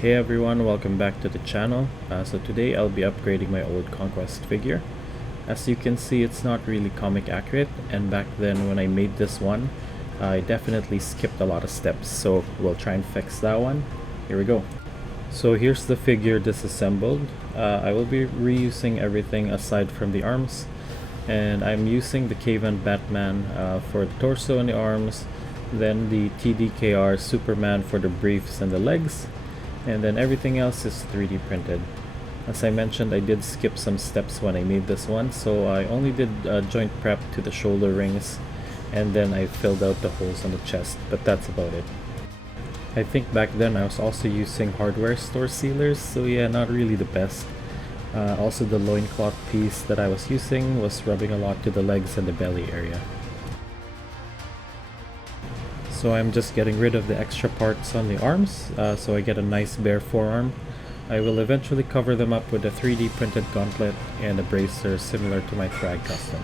Hey everyone, welcome back to the channel. So today I'll be upgrading my old Conquest figure. As you can see, it's not really comic accurate, and back then when I made this one, I definitely skipped a lot of steps, so we'll try and fix that one. Here we go. So here's the figure disassembled. I will be reusing everything aside from the arms, and I'm using the Caveman Batman for the torso and the arms, then the TDKR Superman for the briefs and the legs, and then everything else is 3D printed. As I mentioned, I did skip some steps when I made this one, so I only did joint prep to the shoulder rings, and then I filled out the holes on the chest, but that's about it. I think back then I was also using hardware store sealers, so yeah, not really the best. Also the loincloth piece that I was using was rubbing a lot to the legs and the belly area. So I'm just getting rid of the extra parts on the arms, so I get a nice bare forearm. I will eventually cover them up with a 3D printed gauntlet and a bracer similar to my Thrag custom.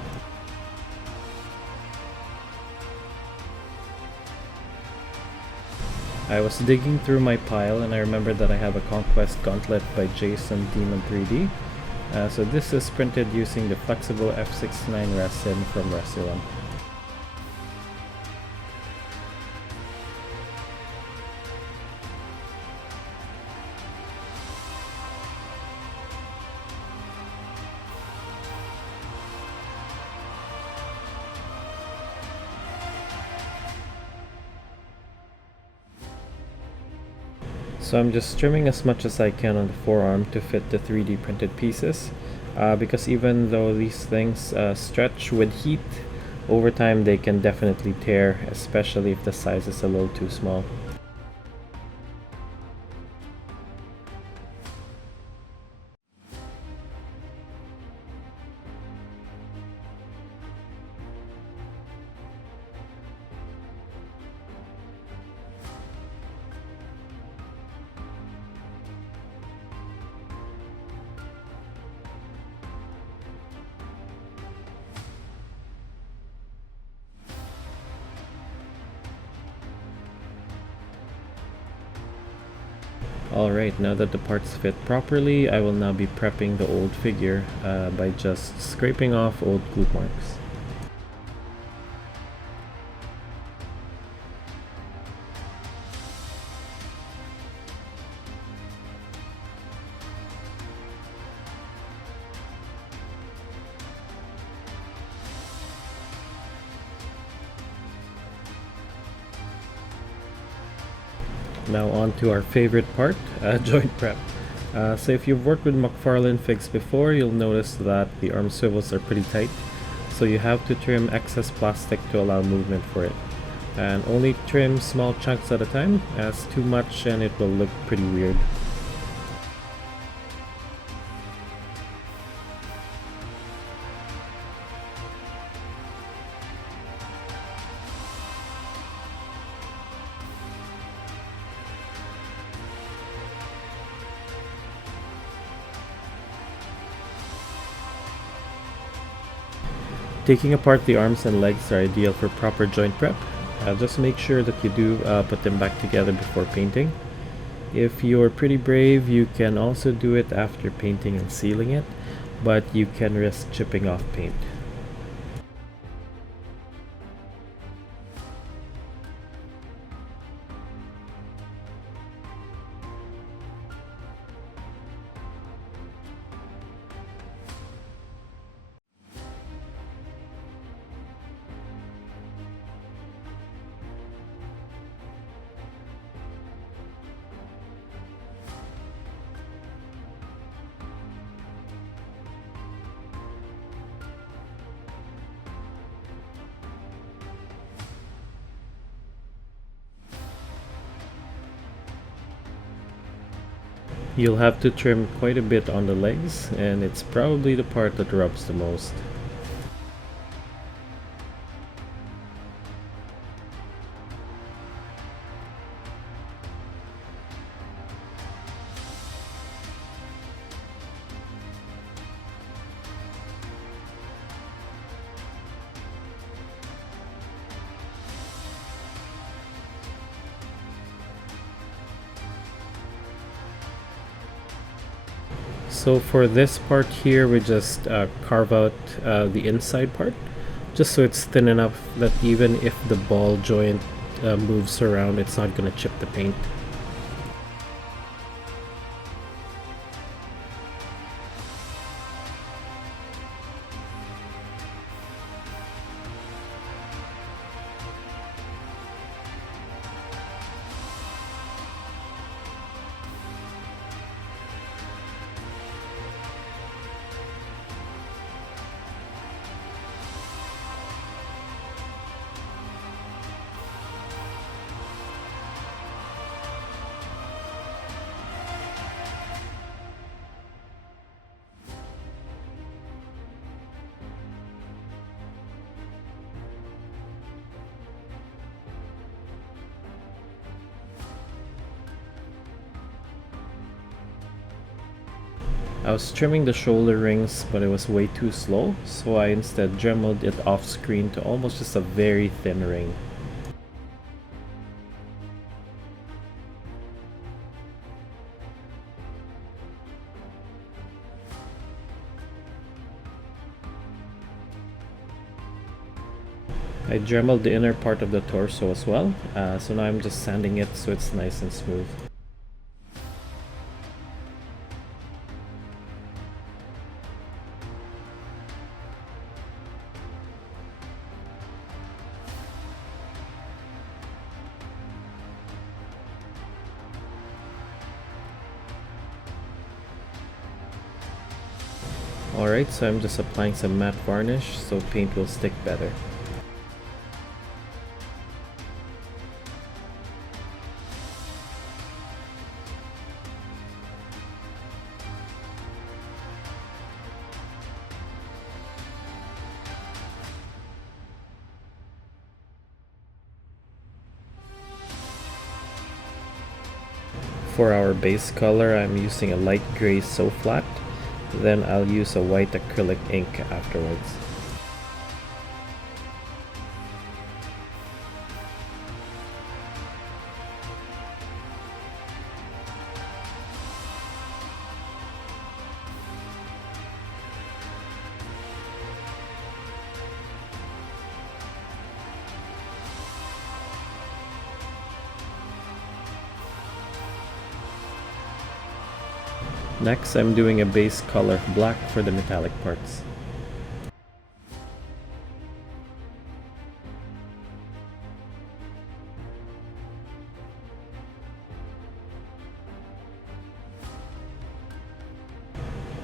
I was digging through my pile and I remembered that I have a Conquest gauntlet by Jason Demon 3D. So this is printed using the flexible F69 resin from Resilon. So I'm just trimming as much as I can on the forearm to fit the 3D printed pieces, because even though these things stretch with heat, over time they can definitely tear, especially if the size is a little too small. Alright, now that the parts fit properly, I will now be prepping the old figure by just scraping off old glue marks. Now on to our favorite part, joint prep. So if you've worked with mcfarlane figs before, you'll notice that the arm swivels are pretty tight, so you have to trim excess plastic to allow movement for it. And only trim small chunks at a time, as too much and it will look pretty weird. Taking apart the arms and legs are ideal for proper joint prep. Just make sure that you do put them back together before painting. If you're pretty brave, you can also do it after painting and sealing it, but you can risk chipping off paint. You'll have to trim quite a bit on the legs, and it's probably the part that rubs the most. So for this part here, we just carve out the inside part, just so it's thin enough that even if the ball joint moves around, it's not going to chip the paint. I was trimming the shoulder rings, but it was way too slow, so I instead dremeled it off screen to almost just a very thin ring. I dremeled the inner part of the torso as well, so now I'm just sanding it so it's nice and smooth. Alright, so I'm just applying some matte varnish so paint will stick better. For our base color, I'm using a light gray so flat. Then I'll use a white acrylic ink afterwards. Next, I'm doing a base color black for the metallic parts.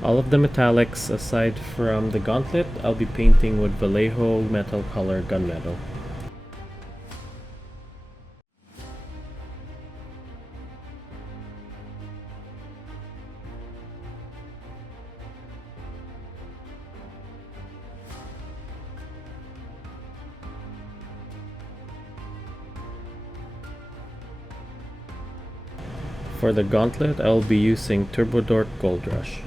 All of the metallics aside from the gauntlet, I'll be painting with Vallejo metal color gunmetal. For the gauntlet, I'll be using Turbo Dork Gold Rush.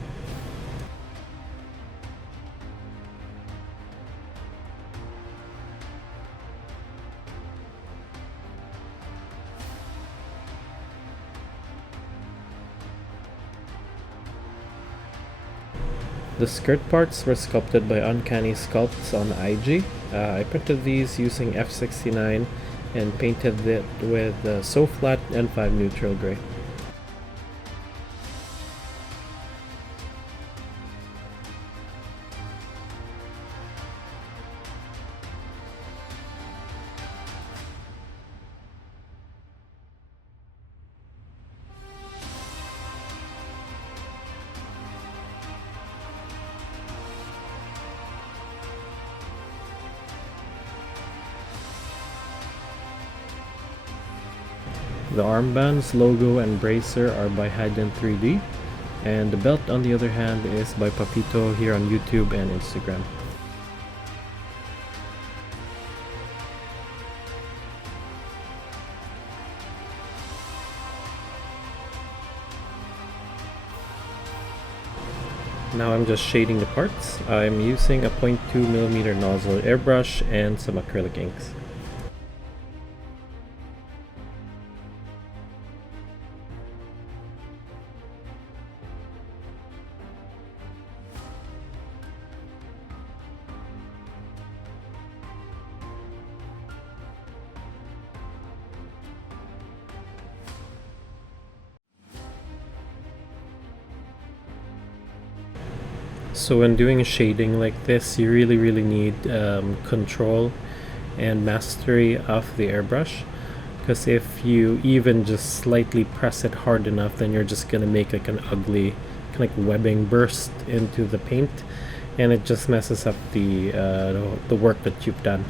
The skirt parts were sculpted by Uncanny Sculpts on IG. I printed these using F69 and painted it with So Flat N5 neutral gray. The armbands, logo, and bracer are by Hayden 3D, and the belt on the other hand is by Papito here on YouTube and Instagram. Now I'm just shading the parts. I'm using a 0.2mm nozzle airbrush and some acrylic inks. So when doing a shading like this, you really need control and mastery of the airbrush, because if you even just slightly press it hard enough, then you're just gonna make like an ugly kind of like webbing burst into the paint, and it just messes up the work that you've done.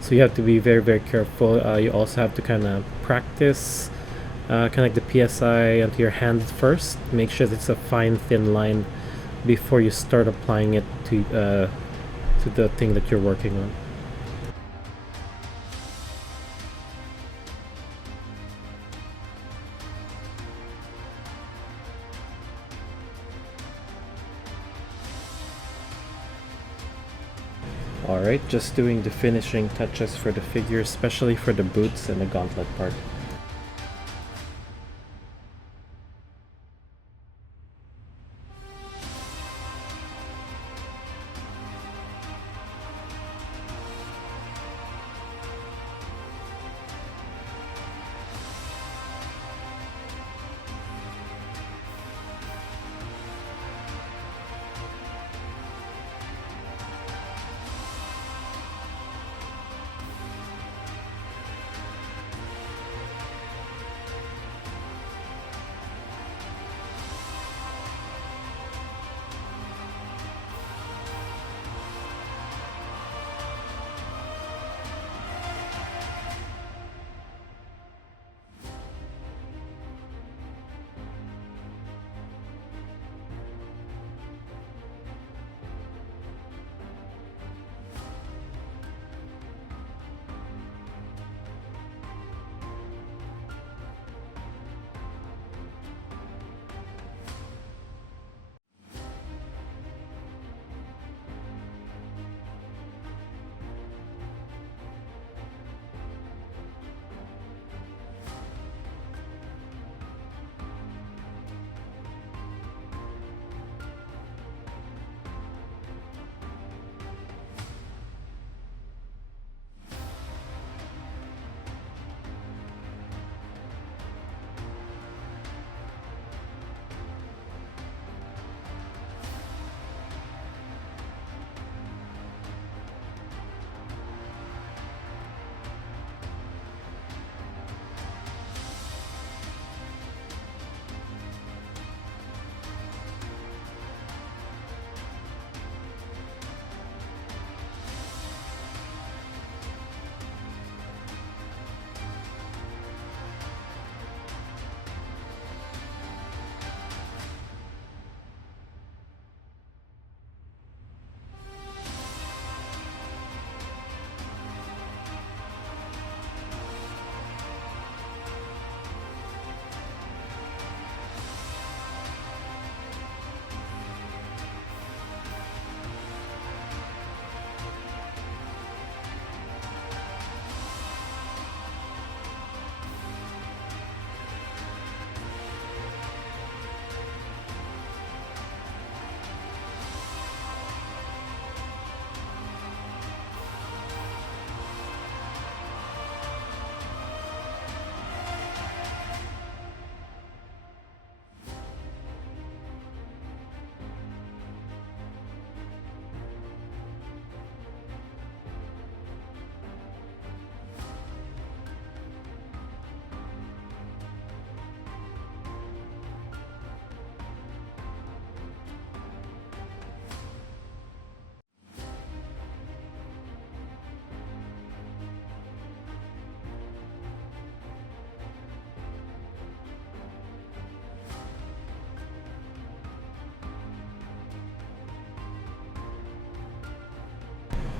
So you have to be very careful. You also have to kind of practice kind of like the PSI onto your hand first. Make sure that it's a fine thin line before you start applying it to the thing that you're working on. Alright, just doing the finishing touches for the figure, especially for the boots and the gauntlet part.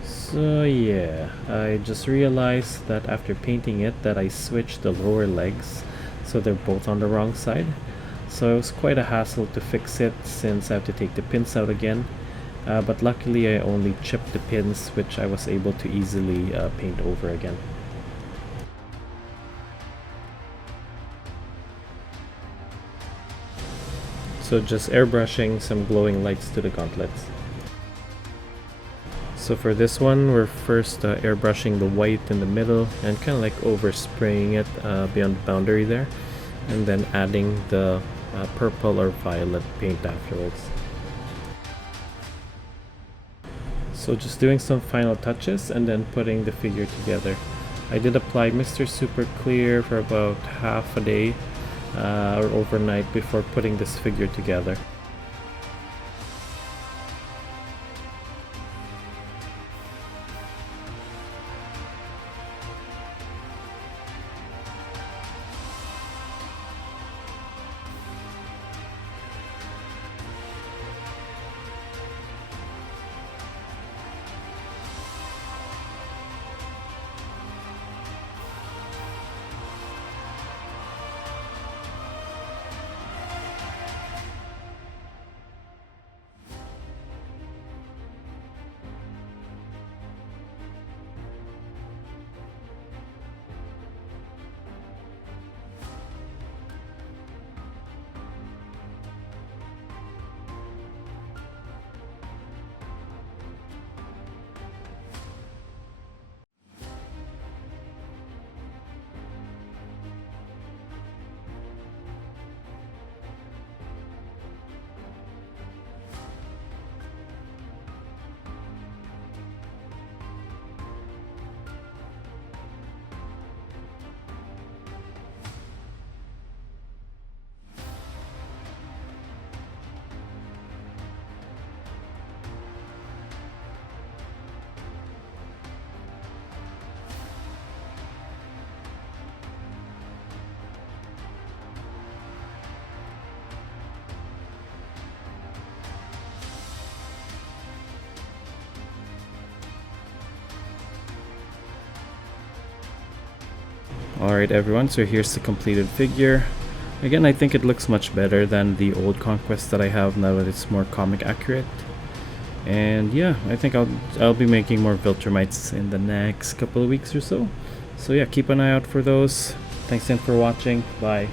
So yeah, I just realized that after painting it that I switched the lower legs, so they're both on the wrong side. So it was quite a hassle to fix it since I have to take the pins out again. But luckily I only chipped the pins, which I was able to easily paint over again. So just airbrushing some glowing lights to the gauntlets. So for this one, we're first airbrushing the white in the middle and kind of like overspraying it beyond the boundary there, and then adding the purple or violet paint afterwards. So just doing some final touches and then putting the figure together. I did apply Mr. Super Clear for about half a day or overnight before putting this figure together. Alright everyone, so here's the completed figure. Again, I think it looks much better than the old Conquest that I have now that it's more comic accurate. And yeah, I think I'll be making more Viltrumites in the next couple of weeks or so. So yeah, keep an eye out for those. Thanks again for watching. Bye.